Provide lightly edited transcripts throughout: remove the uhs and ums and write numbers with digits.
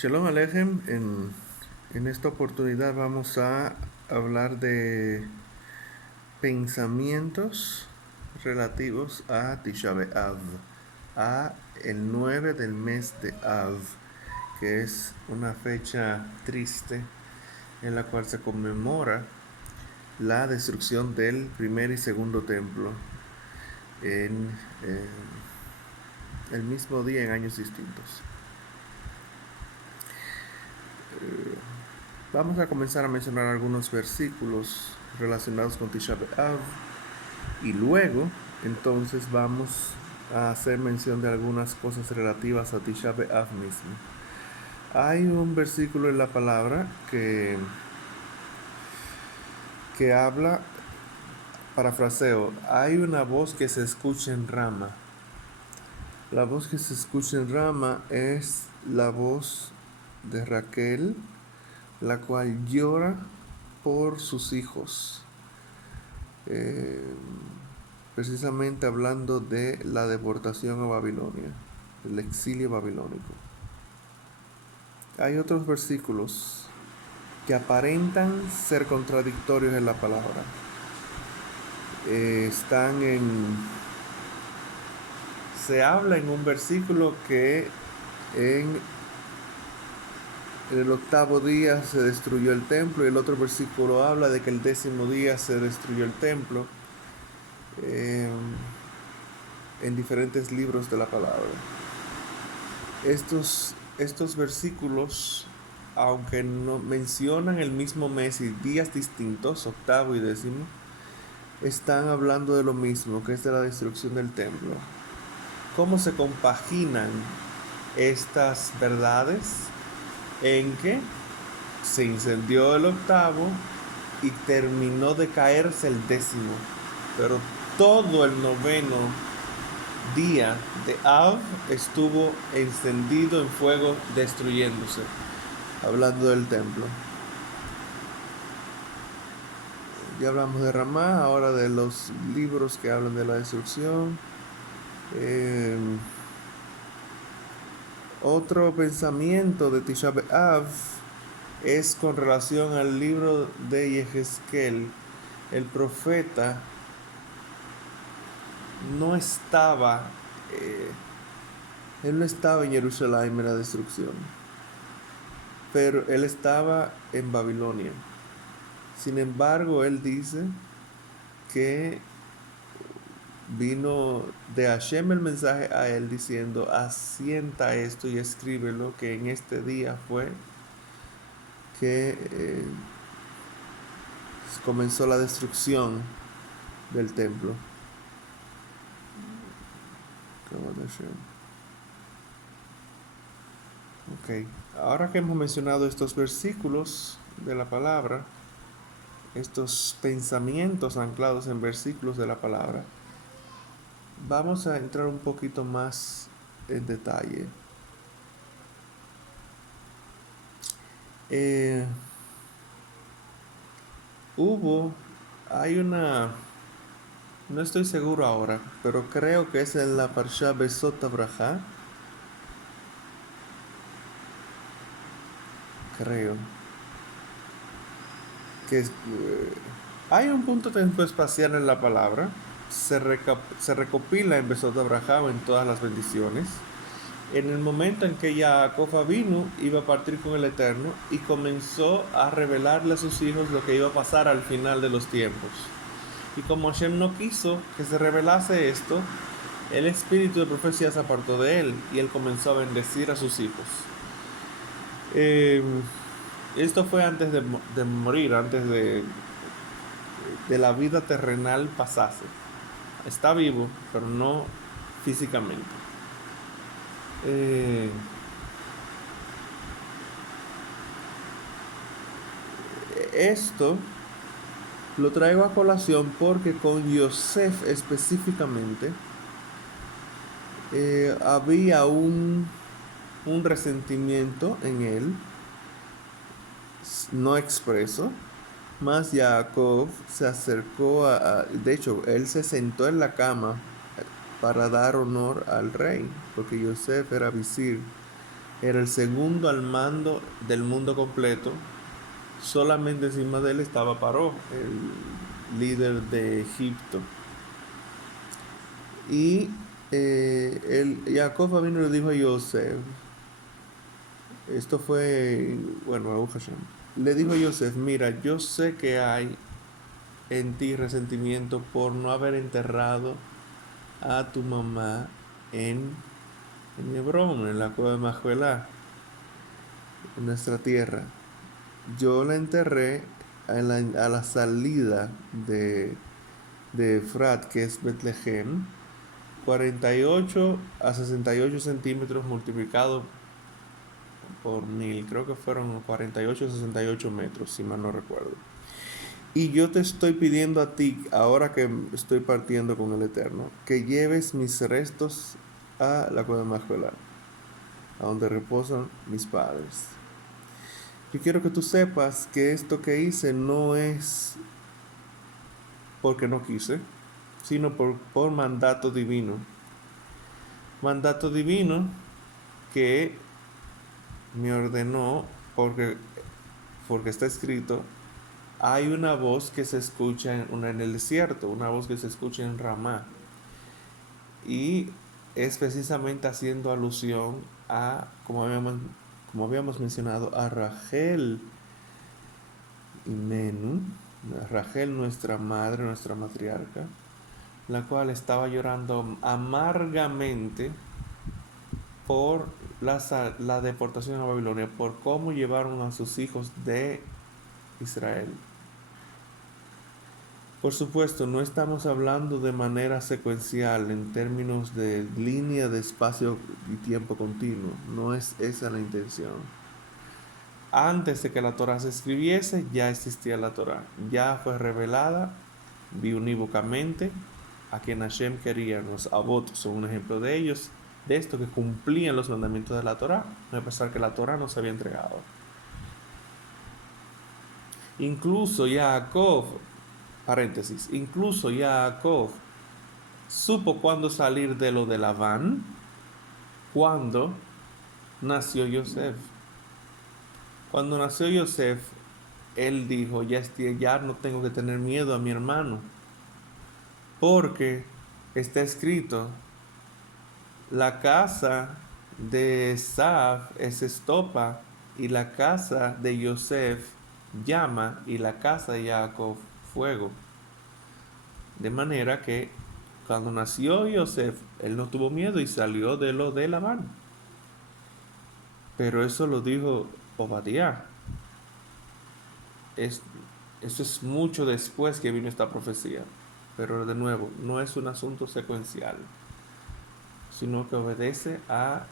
Shalom Alejem, en esta oportunidad vamos a hablar de pensamientos relativos a Tisha B'Av, a el 9 del mes de Av, que es una fecha triste en la cual se conmemora la destrucción del primer y segundo templo en el mismo día en años distintos. Vamos a comenzar a mencionar algunos versículos relacionados con Tisha B'Av y luego entonces vamos a hacer mención de algunas cosas relativas a Tisha B'Av mismo. Hay un versículo en la palabra que habla, parafraseo, hay una voz que se escucha en Rama. La voz que se escucha en Rama es la voz de Raquel, la cual llora por sus hijos, precisamente hablando de la deportación a Babilonia, el exilio babilónico. Hay otros versículos que aparentan ser contradictorios en la palabra. Se habla en un versículo que en el octavo día se destruyó el templo, y el otro versículo habla de que el 10º día se destruyó el templo, en diferentes libros de la palabra. Estos versículos, aunque no mencionan el mismo mes y días distintos, octavo y 10º, están hablando de lo mismo, que es de la destrucción del templo. ¿Cómo se compaginan estas verdades? En que se incendió el octavo y terminó de caerse el 10º, pero todo el 9º día de Av estuvo encendido en fuego, destruyéndose, hablando del templo. Ya hablamos de Ramá, ahora de los libros que hablan de la destrucción. Otro pensamiento de Tisha B'Av es con relación al libro de Yehezkel. El profeta no estaba en Jerusalén en la destrucción, pero él estaba en Babilonia. Sin embargo, él dice que vino de Hashem el mensaje a él diciendo: asienta esto y escríbelo, que en este día fue que comenzó la destrucción del templo. Ok, ahora que hemos mencionado estos versículos de la palabra, estos pensamientos anclados en versículos de la palabra, vamos a entrar un poquito más en detalle. No estoy seguro ahora, pero creo que es en la Parsha Besot Abraha. Creo que hay un punto tiempo espacial en la palabra. Se recopila en Besot Abraha o en todas las bendiciones, en el momento en que Jacob vino, iba a partir con el Eterno y comenzó a revelarle a sus hijos lo que iba a pasar al final de los tiempos. Y como Hashem no quiso que se revelase esto, el espíritu de profecía se apartó de él y él comenzó a bendecir a sus hijos. Esto fue antes de morir, antes de la vida terrenal pasase. Está vivo, pero no físicamente. Esto lo traigo a colación porque con Yosef específicamente había un resentimiento en él, no expreso, más Jacob se acercó de hecho, él se sentó en la cama para dar honor al rey, porque Yosef era visir era el segundo al mando del mundo completo. Solamente encima de él estaba Paró, el líder de Egipto. Y Jacob vino y le dijo a Yosef, esto fue, bueno, a Abu Hashem, le dijo a Yosef, mira, yo sé que hay en ti resentimiento por no haber enterrado a tu mamá en, en Hebrón, en la cueva de Majuelá, en nuestra tierra. Yo la enterré a la salida de Efrat, que es Betlehem, 48 a 68 centímetros multiplicado por 1000, creo que fueron 48 a 68 metros, si mal no recuerdo. Y yo te estoy pidiendo a ti, ahora que estoy partiendo con el Eterno, que lleves mis restos a la cueva de Majpelah, a donde reposan mis padres. Yo quiero que tú sepas que esto que hice no es porque no quise, sino por mandato divino. Mandato divino que me ordenó porque está escrito, hay una voz que se escucha en el desierto, una voz que se escucha en Ramá. Y es precisamente haciendo alusión a, como habíamos mencionado, a Rachel y Menú, Rachel nuestra madre, nuestra matriarca, la cual estaba llorando amargamente por la deportación a Babilonia, por cómo llevaron a sus hijos de Israel. Por supuesto, no estamos hablando de manera secuencial en términos de línea de espacio y tiempo continuo. No es esa la intención. Antes de que la Torah se escribiese, ya existía la Torah. Ya fue revelada biunívocamente a quien Hashem quería. Los Avot son un ejemplo de ellos, de esto que cumplían los mandamientos de la Torah, a pesar que la Torah no se había entregado. Incluso Jacob, paréntesis, incluso Jacob supo cuándo salir de lo de Labán, cuando nació Yosef. Cuando nació Yosef, él dijo, ya no tengo que tener miedo a mi hermano, porque está escrito, la casa de Esaf es estopa, y la casa de Yosef llama, y la casa de Jacob fuego. De manera que cuando nació Yosef, él no tuvo miedo y salió de lo de Labán. Pero eso lo dijo Obadiah. Eso es mucho después que vino esta profecía. Pero de nuevo, no es un asunto secuencial, sino que obedece a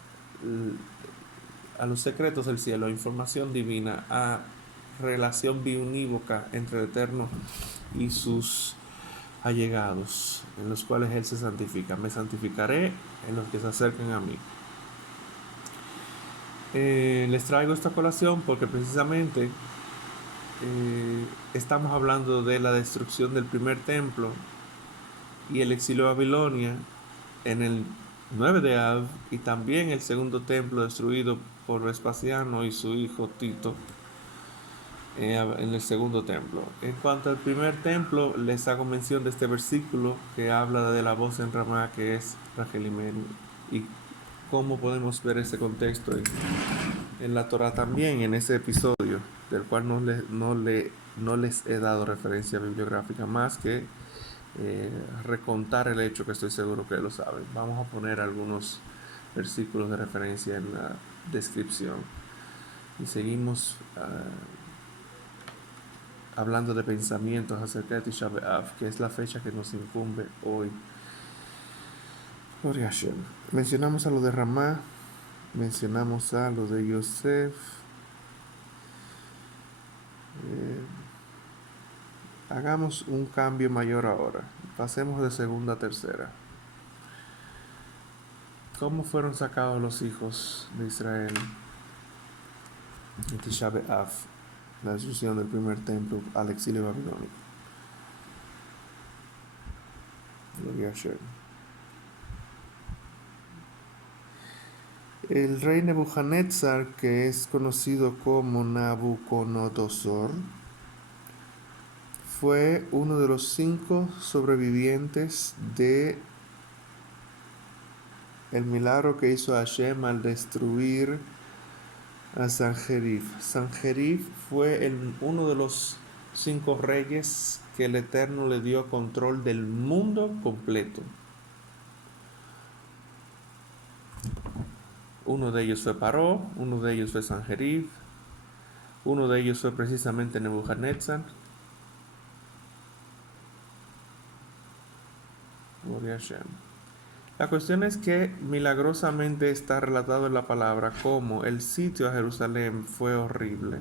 los secretos del cielo, a información divina, a relación biunívoca entre el Eterno y sus allegados, en los cuales Él se santifica. Me santificaré en los que se acerquen a mí. Les traigo esta colación porque precisamente estamos hablando de la destrucción del primer templo y el exilio a Babilonia en el 9 de Av, y también el segundo templo destruido por Vespasiano y su hijo Tito en el segundo templo. En cuanto al primer templo, les hago mención de este versículo que habla de la voz en Ramá, que es Rachel y Menú, y cómo podemos ver ese contexto en la Torah también, en ese episodio, del cual no les he dado referencia bibliográfica más que recontar el hecho, que estoy seguro que lo saben. Vamos a poner algunos versículos de referencia en la descripción. Y seguimos hablando de pensamientos acerca de Tisha B'Av, que es la fecha que nos incumbe hoy. Gloria a Hashem. Mencionamos a lo de Ramá, mencionamos a lo de Yosef. Hagamos un cambio mayor ahora. Pasemos de segunda a tercera. ¿Cómo fueron sacados los hijos de Israel en Tisha B'Av, la destrucción del primer templo, al exilio babilónico? Gloria a Hashem. El rey Nebuchadnezzar, que es conocido como Nabucodonosor, fue uno de los 5 sobrevivientes de el milagro que hizo Hashem al destruir a Sanjerib. Sanjerib fue uno de los 5 reyes que el Eterno le dio control del mundo completo. Uno de ellos fue Paró, uno de ellos fue Sanjerib, uno de ellos fue precisamente Nebuchadnezzar. Gloria a Hashem. La cuestión es que milagrosamente está relatado en la palabra como el sitio a Jerusalén fue horrible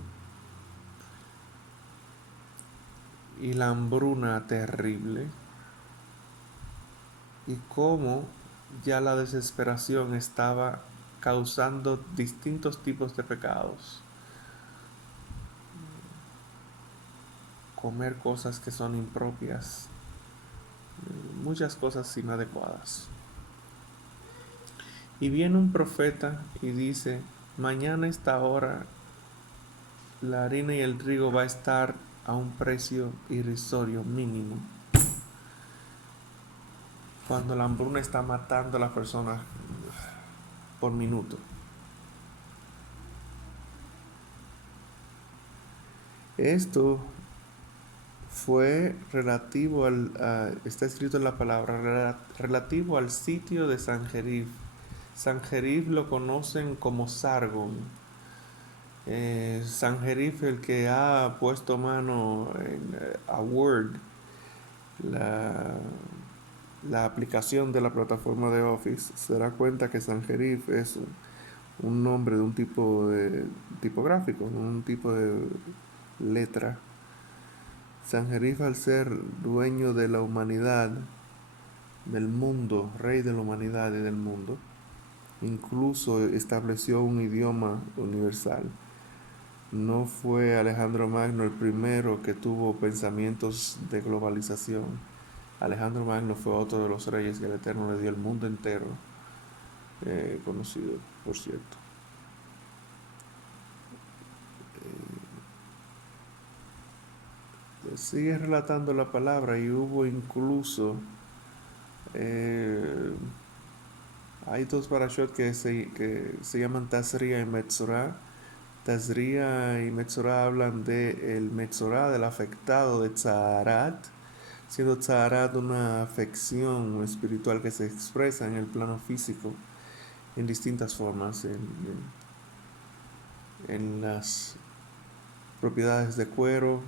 y la hambruna terrible, y cómo ya la desesperación estaba causando distintos tipos de pecados. Comer cosas que son impropias, muchas cosas inadecuadas. Y viene un profeta y dice: mañana a esta hora la harina y el trigo va a estar a un precio irrisorio mínimo, cuando la hambruna está matando a las personas por minuto. Esto fue relativo está escrito en la palabra, relativo al sitio de Sanjerib. Sanjerib lo conocen como Sargon. Sanjerib, el que ha puesto mano a Word, la aplicación de la plataforma de Office, se dará cuenta que Sanjerib es un nombre de un tipo de tipográfico, un tipo de letra. Sanjerib, al ser dueño de la humanidad, del mundo, rey de la humanidad y del mundo, incluso estableció un idioma universal. No fue Alejandro Magno el primero que tuvo pensamientos de globalización. Alejandro Magno fue otro de los reyes que el Eterno le dio el mundo entero, conocido, por cierto. Sigue relatando la palabra y hubo incluso hay 2 parashot que se llaman Tazria y Metzorah. Tazria y Metzorah hablan de el Metzorah, del afectado de Tzaharat, siendo Tzaharat una afección espiritual que se expresa en el plano físico en distintas formas, en las propiedades de cuero,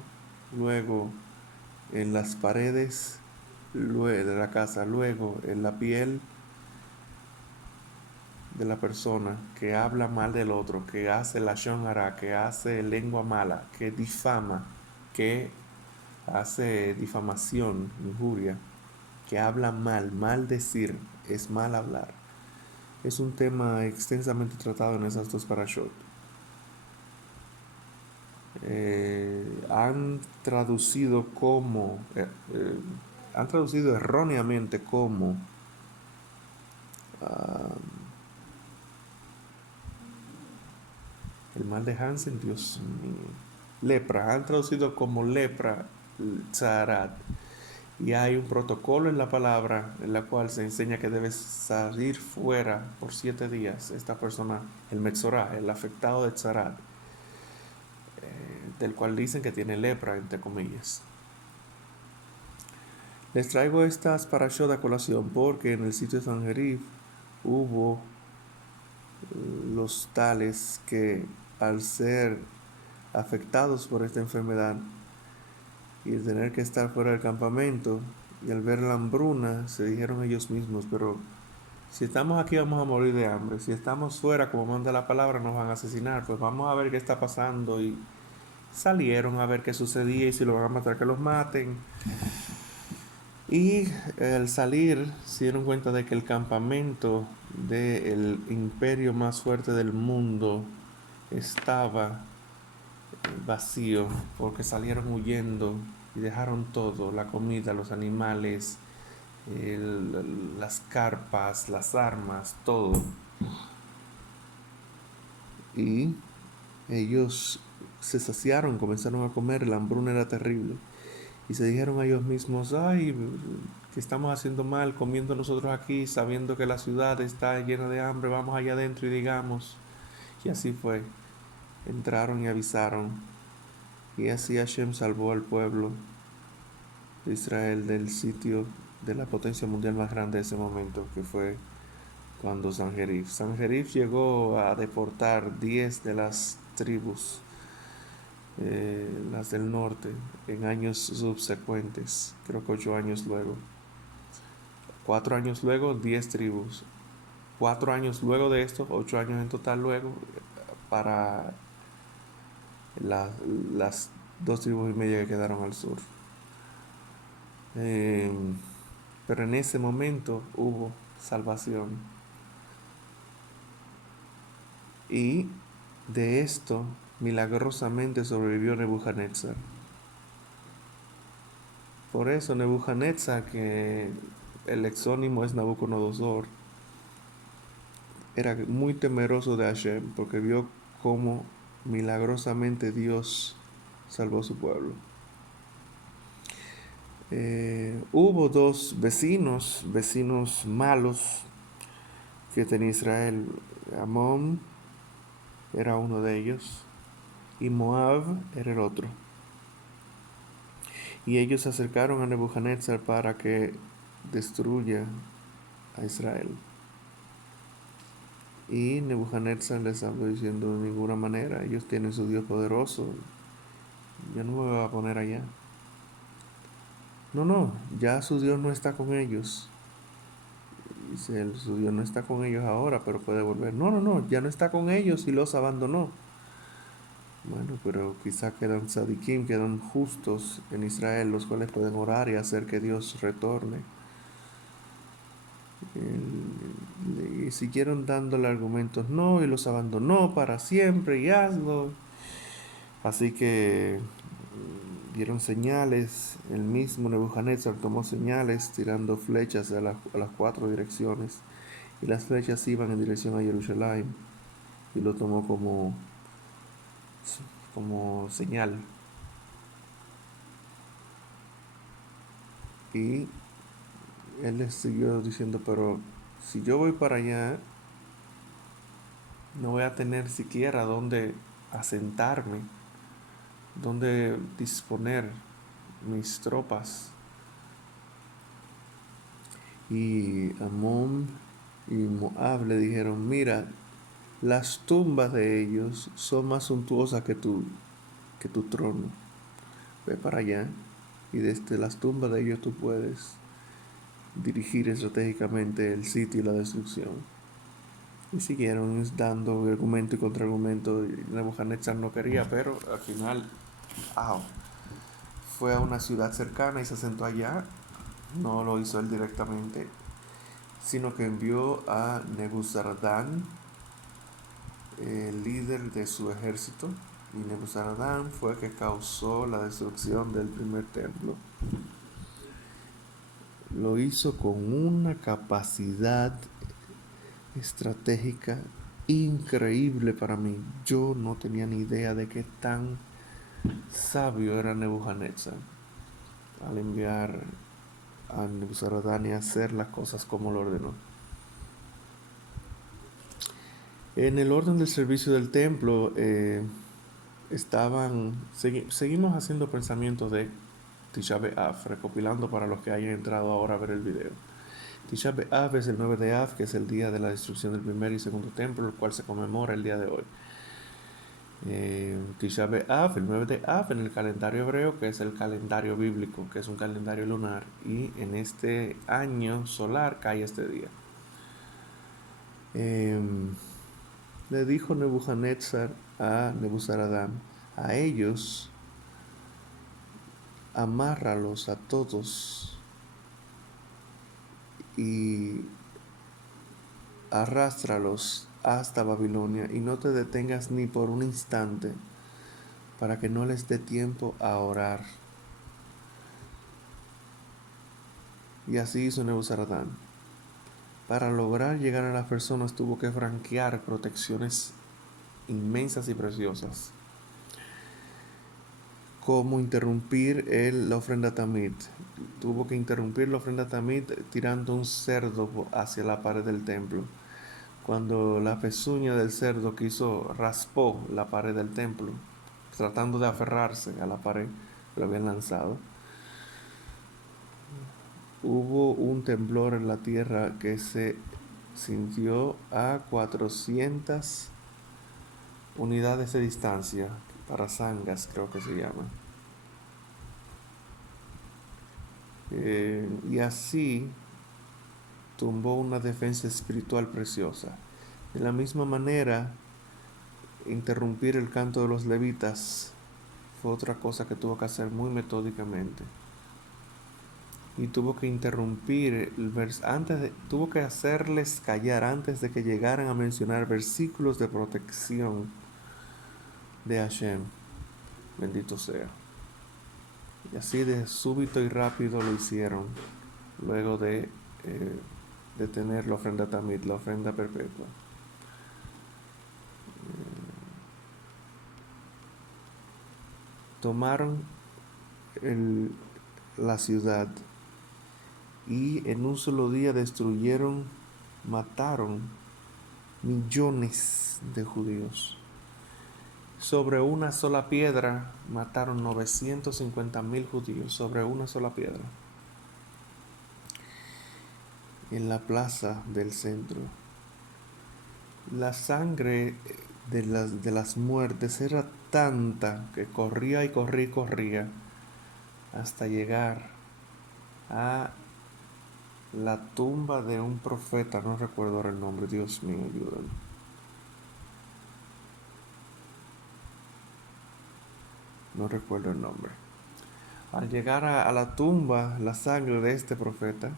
luego en las paredes de la casa, luego en la piel de la persona que habla mal del otro, que hace lashon hara, que hace lengua mala, que difama, que hace difamación, injuria, que habla mal, maldecir, es mal hablar. Es un tema extensamente tratado en esas 2 parashot. Han traducido erróneamente como el mal de Hansen, Dios mío, lepra, han traducido como lepra, Tzaharat, y hay un protocolo en la palabra en la cual se enseña que debe salir fuera por 7 días esta persona, el Metzorah, el afectado de Tzaharat, del cual dicen que tiene lepra, entre comillas. Les traigo estas parashot a colación porque en el sitio de Sanjerib hubo los tales que, al ser afectados por esta enfermedad y el tener que estar fuera del campamento, y al ver la hambruna, se dijeron ellos mismos: pero si estamos aquí vamos a morir de hambre, si estamos fuera, como manda la palabra, nos van a asesinar, pues vamos a ver qué está pasando. Y salieron a ver qué sucedía, y si lo van a matar, que los maten. Y al salir se dieron cuenta de que el campamento del imperio más fuerte del mundo estaba vacío, porque salieron huyendo y dejaron todo: la comida, los animales, las carpas, las armas, todo. y ellos se saciaron, comenzaron a comer, la hambruna era terrible. Y se dijeron a ellos mismos, ay, que estamos haciendo mal comiendo nosotros aquí, sabiendo que la ciudad está llena de hambre, vamos allá adentro y digamos. Y así fue. Entraron y avisaron. Y así Hashem salvó al pueblo de Israel del sitio de la potencia mundial más grande de ese momento, que fue cuando Sanjerib. Sanjerib llegó a deportar 10 de las tribus, las del norte, en años subsecuentes, creo que 8 años luego. 4 años luego, 10 tribus. 4 años luego de esto, 8 años en total luego, para la- las 2 tribus y media que quedaron al sur. Eh, pero en ese momento hubo salvación. Y de esto milagrosamente sobrevivió Nebuchadnezzar. Por eso Nebuchadnezzar, que el exónimo es Nabucodonosor, era muy temeroso de Hashem porque vio cómo milagrosamente Dios salvó su pueblo. Hubo dos vecinos malos que tenía Israel. Amón era uno de ellos y Moab era el otro. Y ellos se acercaron a Nebuchadnezzar para que destruya a Israel. Y Nebuchadnezzar les habló diciendo, de ninguna manera, ellos tienen su Dios poderoso, yo no me voy a poner allá. No, ya su Dios no está con ellos. Dice, su Dios no está con ellos ahora, pero puede volver. No, ya no está con ellos y los abandonó. Bueno, pero quizá quedan tzadikim, quedan justos en Israel, los cuales pueden orar y hacer que Dios retorne. Y siguieron dándole argumentos no, y los abandonó para siempre y hazlo. Así que dieron señales, el mismo Nebuchadnezzar tomó señales tirando flechas a las 4 direcciones, y las flechas iban en dirección a Jerusalén, y lo tomó como señal. Y él les siguió diciendo, pero si yo voy para allá, no voy a tener siquiera dónde asentarme, dónde disponer mis tropas. Y Amón y Moab le dijeron, mira, las tumbas de ellos son más suntuosas que tu trono. Ve para allá y desde las tumbas de ellos tú puedes dirigir estratégicamente el sitio y la destrucción. Y siguieron dando argumento y contraargumento. Y Nebuchadnezzar no quería, pero al final fue a una ciudad cercana y se asentó allá. No lo hizo él directamente, sino que envió a Nebuzaradán, el líder de su ejército. Y Nebuzaradán fue el que causó la destrucción del primer templo. Lo hizo con una capacidad estratégica increíble para mí. Yo no tenía ni idea de qué tan sabio era Nebuchadnezzar al enviar a Nebuzaradán y hacer las cosas como lo ordenó. En el orden del servicio del templo seguimos haciendo pensamientos de Tisha B'Av, recopilando para los que hayan entrado ahora a ver el video. Tisha B'Av es el 9 de Av, que es el día de la destrucción del primer y segundo templo, el cual se conmemora el día de hoy. Tisha B'Av, el 9 de Av en el calendario hebreo, que es el calendario bíblico, que es un calendario lunar, y en este año solar cae este día. Le dijo Nebuchadnezzar a Nebuzaradán, a ellos amárralos a todos y arrástralos hasta Babilonia y no te detengas ni por un instante para que no les dé tiempo a orar. Y así hizo Nebuzaradán. Para lograr llegar a las personas tuvo que franquear protecciones inmensas y preciosas, como interrumpir la ofrenda tamid. Tuvo que interrumpir la ofrenda tamid tirando un cerdo hacia la pared del templo. Cuando la pezuña del cerdo raspó la pared del templo, tratando de aferrarse a la pared que lo habían lanzado, hubo un temblor en la tierra que se sintió a 400 unidades de distancia, para sangas creo que se llama. Y así tumbó una defensa espiritual preciosa. De la misma manera, interrumpir el canto de los levitas fue otra cosa que tuvo que hacer muy metódicamente. Y tuvo que interrumpir tuvo que hacerles callar antes de que llegaran a mencionar versículos de protección de Hashem. Bendito sea. Y así de súbito y rápido lo hicieron, luego de tener la ofrenda tamid, la ofrenda perpetua. Tomaron la ciudad y en un solo día mataron millones de judíos. Sobre una sola piedra mataron 950,000 judíos, sobre una sola piedra, en la plaza del centro. La sangre de las muertes era tanta que corría y corría y corría hasta llegar a la tumba de un profeta, no recuerdo ahora el nombre, Dios mío, ayúdame. No recuerdo el nombre. Al llegar a la tumba, la sangre de este profeta,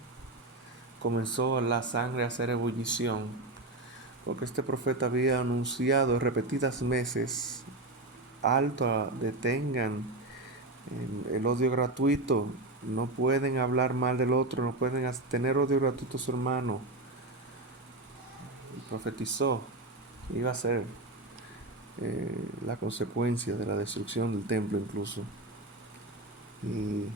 comenzó la sangre a hacer ebullición, porque este profeta había anunciado en repetidas veces: alto, detengan el odio gratuito, no pueden hablar mal del otro, no pueden tener odio gratuito a su hermano. Y profetizó que iba a ser la consecuencia de la destrucción del templo incluso. Y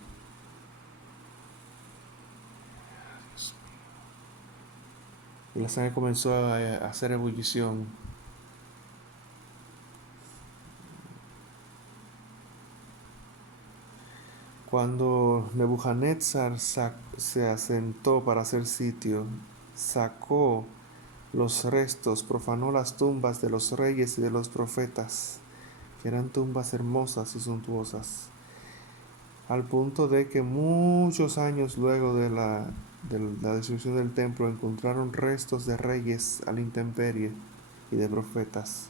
la sangre comenzó a hacer ebullición. Cuando Nebuchadnezzar se asentó para hacer sitio, sacó los restos, profanó las tumbas de los reyes y de los profetas, que eran tumbas hermosas y suntuosas, al punto de que muchos años luego de la destrucción del templo encontraron restos de reyes a la intemperie y de profetas.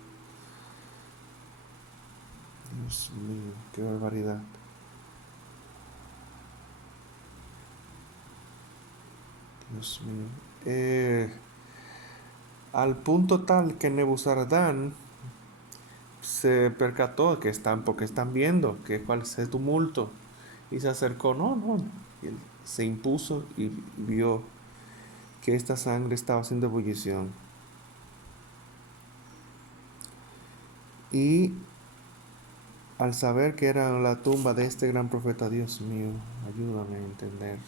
Dios mío, qué barbaridad. Dios mío. Al punto tal que Nebuzaradán se percató porque están viendo cuál es el tumulto, y se acercó. No. Y él se impuso y vio que esta sangre estaba haciendo ebullición. Y al saber que era la tumba de este gran profeta, Dios mío, ayúdame a entender.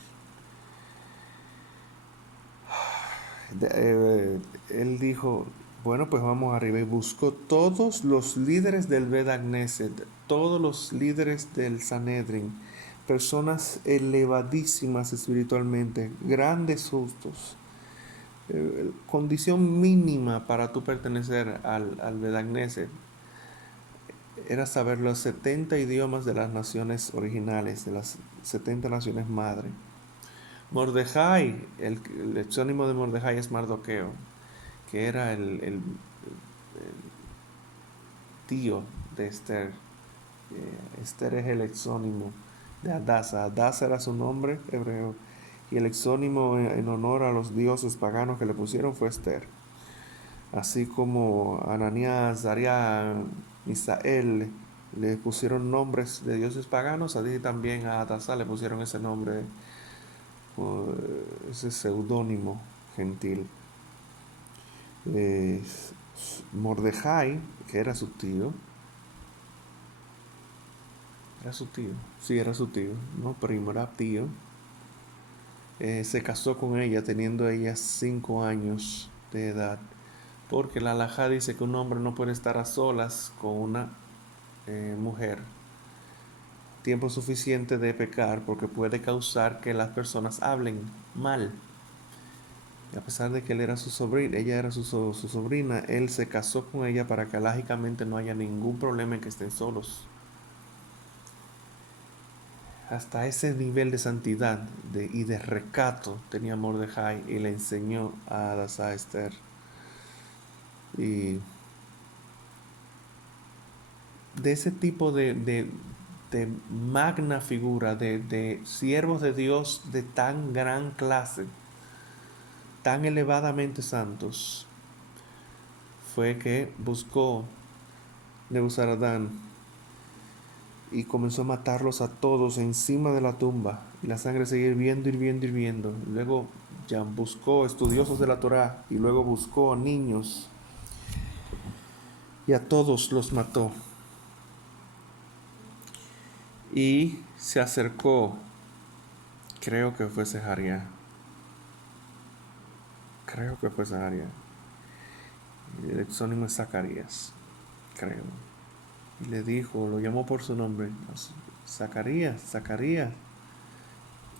Él dijo: bueno, pues vamos arriba, y buscó todos los líderes del Bet Knesset, todos los líderes del Sanedrin, personas elevadísimas espiritualmente, grandes justos. Condición mínima para tú pertenecer al Bet Knesset era saber los 70 idiomas de las naciones originales, de las 70 naciones madre. Mordejai, el exónimo de Mordejai es Mardoqueo, que era el tío de Esther. Esther es el exónimo de Adasa. Adasa era su nombre hebreo, y el exónimo en honor a los dioses paganos que le pusieron fue Esther. Así como Ananías, Azariah, Misael le pusieron nombres de dioses paganos, así también a Adasa le pusieron ese nombre, ese seudónimo gentil. Mordejai, que era su tío, sí, era su tío, no primo, era tío, se casó con ella teniendo ella 5 años de edad, porque la halajá dice que un hombre no puede estar a solas con una mujer tiempo suficiente de pecar porque puede causar que las personas hablen mal. Y a pesar de que él era su sobrina, ella era su sobrina, él se casó con ella para que lógicamente no haya ningún problema en que estén solos. Hasta ese nivel de santidad y de recato tenía Mordejai y le enseñó a Hadassah Esther. Y de ese tipo de magna figura, de siervos de Dios de tan gran clase, tan elevadamente santos, fue que buscó Nebuzaradán y comenzó a matarlos a todos encima de la tumba, y la sangre seguía hirviendo, hirviendo, hirviendo. Luego ya buscó estudiosos de la Torá y luego buscó niños y a todos los mató. Y se acercó, creo que fue Zaharia, el exónimo es Zacarías, creo. Y le dijo, lo llamó por su nombre, Zacarías, Zacarías,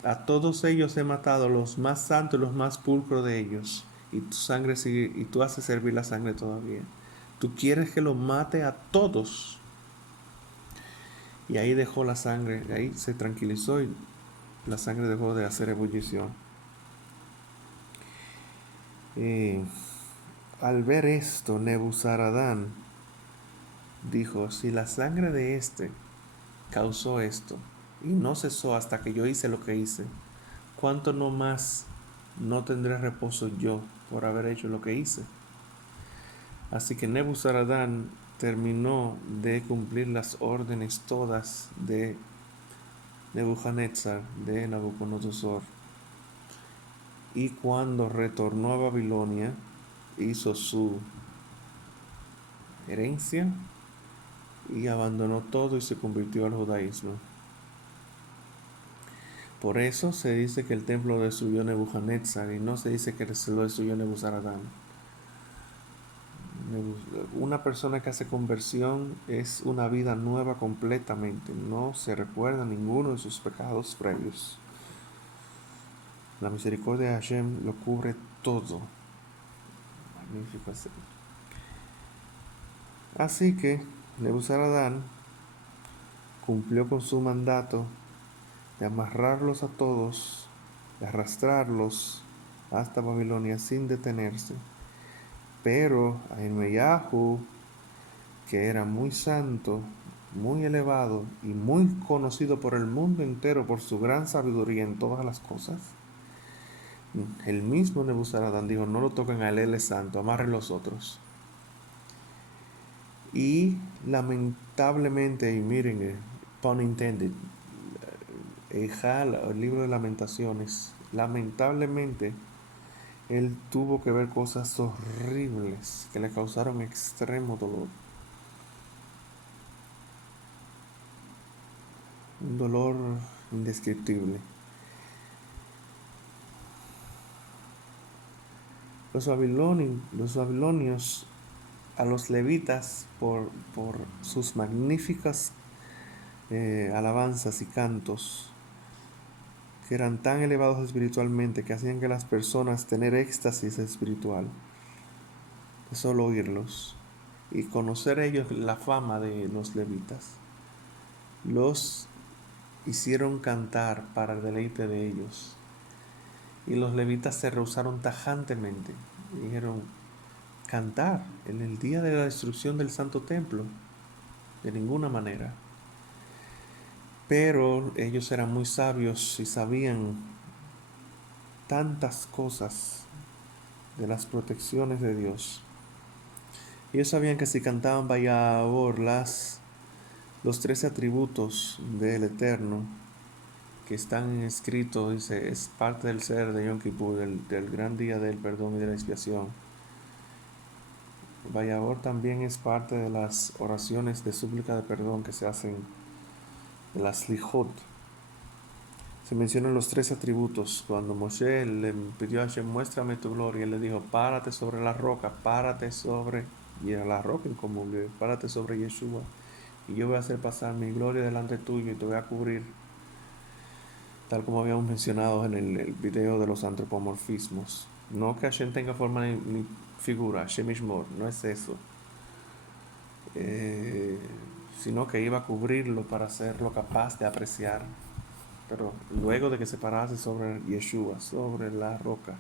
a todos ellos he matado, los más santos y los más pulcros de ellos, y tu sangre sigue, y tú haces servir la sangre todavía. Tú quieres que lo mate a todos. Y ahí dejó la sangre, ahí se tranquilizó y la sangre dejó de hacer ebullición. Al ver esto, Nebuzaradán dijo, si la sangre de este causó esto y no cesó hasta que yo hice lo que hice, ¿cuánto no más no tendré reposo yo por haber hecho lo que hice? Así que Nebuzaradán terminó de cumplir las órdenes todas de Nebuchadnezzar, de Nabucodonosor, y cuando retornó a Babilonia hizo su herencia y abandonó todo y se convirtió al judaísmo. Por eso se dice que el templo lo destruyó Nebuchadnezzar y no se dice que se lo destruyó Nebuzaradán. Una persona que hace conversión es una vida nueva completamente, no se recuerda ninguno de sus pecados previos. La misericordia de Hashem lo cubre todo. Magnífico así. Así que Nebuzaradán cumplió con su mandato de amarrarlos a todos, de arrastrarlos hasta Babilonia sin detenerse. Pero a Irmeyahu, que era muy santo, muy elevado y muy conocido por el mundo entero por su gran sabiduría en todas las cosas, el mismo Nebuzaradán dijo, no lo toquen a él es santo, amarren los otros. Y lamentablemente, y miren, pun intended, el libro de Lamentaciones, lamentablemente, él tuvo que ver cosas horribles que le causaron extremo dolor. Un dolor indescriptible. Los babilonios a los levitas por sus magníficas alabanzas y cantos que eran tan elevados espiritualmente que hacían que las personas tener éxtasis espiritual de solo oírlos y conocer ellos la fama de los levitas. Los hicieron cantar para el deleite de ellos y los levitas se rehusaron tajantemente. Dijeron, cantar en el día de la destrucción del santo templo, de ninguna manera. Pero ellos eran muy sabios y sabían tantas cosas de las protecciones de Dios. Ellos sabían que si cantaban Vayabor los 13 atributos del Eterno que están escritos, dice, es parte del ser de Yom Kippur, del gran día del perdón y de la expiación. Vayabor también es parte de las oraciones de súplica de perdón que se hacen en las Lijot. Se mencionan los tres atributos. Cuando Moshe le pidió a Hashem, muéstrame tu gloria, él le dijo, párate sobre la roca, párate sobre, y era la roca incomún, párate sobre Yeshua, y yo voy a hacer pasar mi gloria delante tuyo y te voy a cubrir, tal como habíamos mencionado en el video de los antropomorfismos. No que Hashem tenga forma ni figura, Hashem Ishmor, no es eso. Eh, sino que iba a cubrirlo para hacerlo capaz de apreciar. Pero luego de que se parase sobre Yeshua, sobre la roca.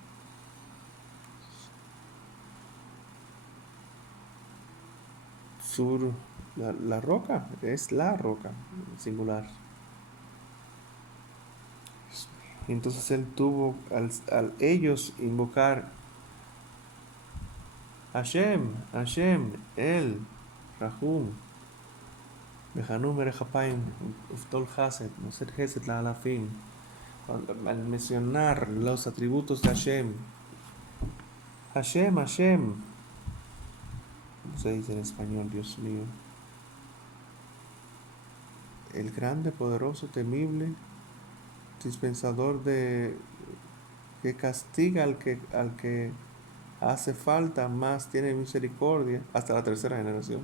Sur, la roca, es la roca, singular. Entonces él tuvo, al ellos invocar Hashem, Hashem, él, Rahum, Mehanum Erechapaim, Uftol Haset, Moser Haset la Alafim, al mencionar los atributos de Hashem, Hashem, Hashem, ¿cómo se dice en español, Dios mío? El grande, poderoso, temible, dispensador de que castiga al que hace falta, más tiene misericordia, hasta la tercera generación,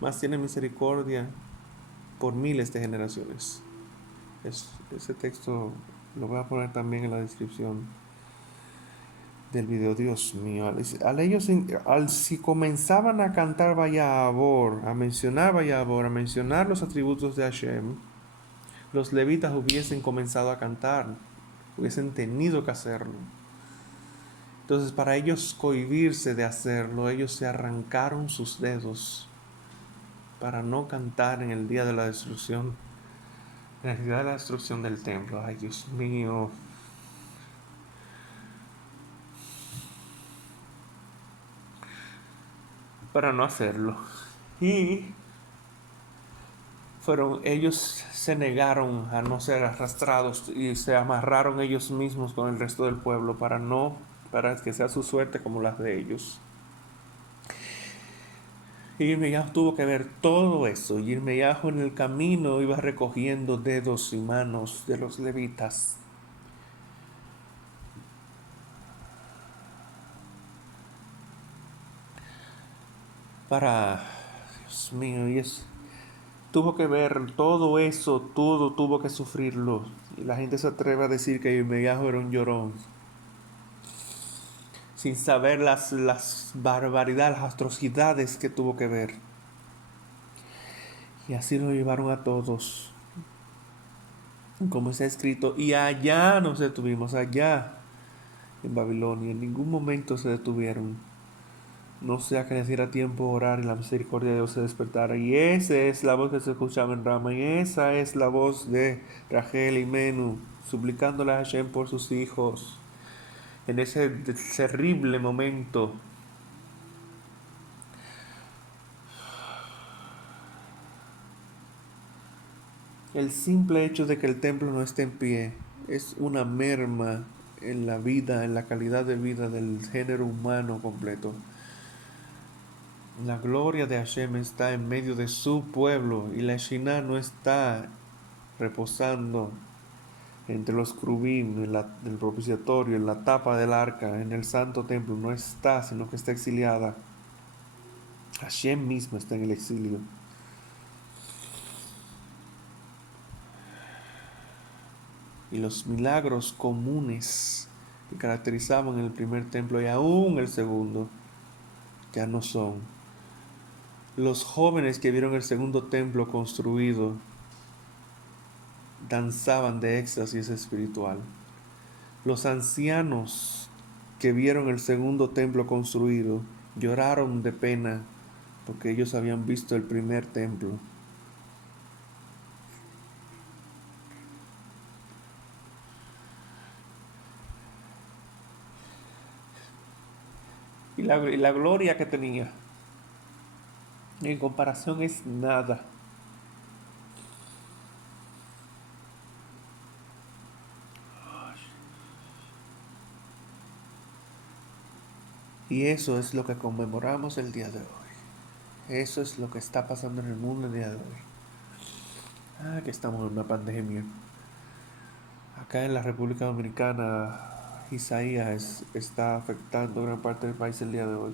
más tiene misericordia por miles de generaciones. Ese texto lo voy a poner también en la descripción del video. Dios mío, si comenzaban a cantar Vayabor, a mencionar Vayabor, a mencionar los atributos de Hashem, los levitas hubiesen comenzado a cantar, hubiesen tenido que hacerlo. Entonces, para ellos cohibirse de hacerlo, ellos se arrancaron sus dedos para no cantar en el día de la destrucción, en el día de la destrucción del templo. Ay, Dios mío. Para no hacerlo. Y ellos se negaron a no ser arrastrados y se amarraron ellos mismos con el resto del pueblo para que sea su suerte como las de ellos. Y Yirmeyahu tuvo que ver todo eso. Yirmeyahu en el camino iba recogiendo dedos y manos de los levitas. Dios mío, tuvo que ver todo eso, todo tuvo que sufrirlo. Y la gente se atreve a decir que Yirmeyahu era un llorón, sin saber las barbaridades, las atrocidades que tuvo que ver. Y así lo llevaron a todos. Como está escrito, y allá nos detuvimos, allá en Babilonia. En ningún momento se detuvieron. No sea que les diera tiempo a orar y la misericordia de Dios se despertara. Y esa es la voz que se escuchaba en Rama. Y esa es la voz de Rachel y Menú, suplicándole a Hashem por sus hijos. En ese terrible momento. El simple hecho de que el templo no esté en pie es una merma en la vida, en la calidad de vida del género humano completo. La gloria de Hashem está en medio de su pueblo y la Shina no está reposando entre los crubim, en el propiciatorio, en la tapa del arca, en el santo templo. No está, sino que está exiliada. Hashem mismo está en el exilio. Y los milagros comunes que caracterizaban el primer templo y aún el segundo ya no son. Los jóvenes que vieron el segundo templo construido danzaban de éxtasis espiritual. Los ancianos que vieron el segundo templo construido lloraron de pena porque ellos habían visto el primer templo. Y la gloria que tenía, en comparación, es nada. Y eso es lo que conmemoramos el día de hoy. Eso es lo que está pasando en el mundo el día de hoy. Que estamos en una pandemia. Acá en la República Dominicana, Isaías está afectando gran parte del país el día de hoy.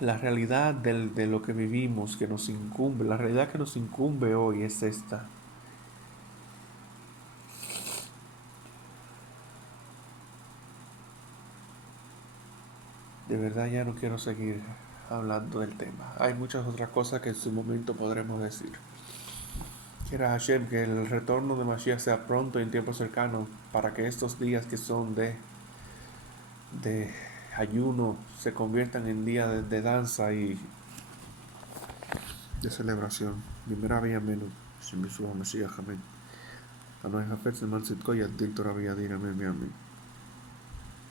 La realidad de lo que vivimos, que nos incumbe, la realidad que nos incumbe hoy es esta. De verdad ya no quiero seguir hablando del tema. Hay muchas otras cosas que en su momento podremos decir. Quiera Hashem que el retorno de Mashiach sea pronto y en tiempo cercano para que estos días que son de ayuno se conviertan en días de danza y de celebración. Primera vía menos. Sin Mashiach, amén. Anoy Hafetz, Mansit Koyat, Dil Torah Amén, amén.